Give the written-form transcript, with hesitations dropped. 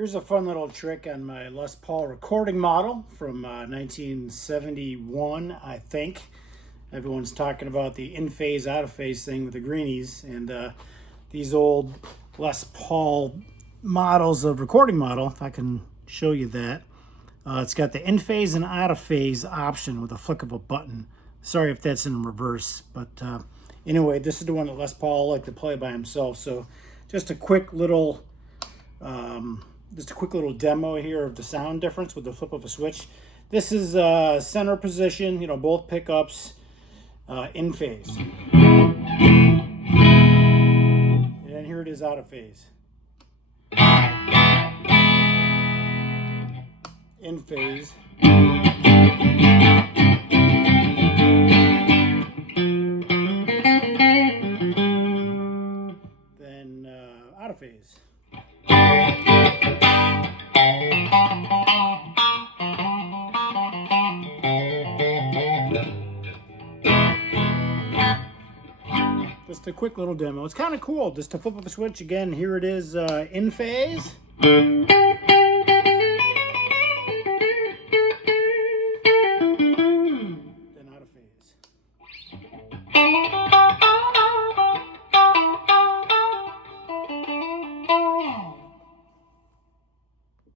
Here's a fun little trick on my Les Paul recording model from 1971, I think. Everyone's talking about the in-phase, out-of-phase thing with the greenies, and these old Les Paul models of recording model, if I can show you that. It's got the in-phase and out-of-phase option with a flick of a button. Sorry if that's in reverse, but anyway, this is the one that Les Paul liked to play by himself. So just a quick little demo here of the sound difference with the flip of a switch. This is center position, both pickups in phase. And then here it is out of phase. In phase. Then out of phase. Just a quick little demo. It's kind of cool just to flip up a switch again. Here it is in phase.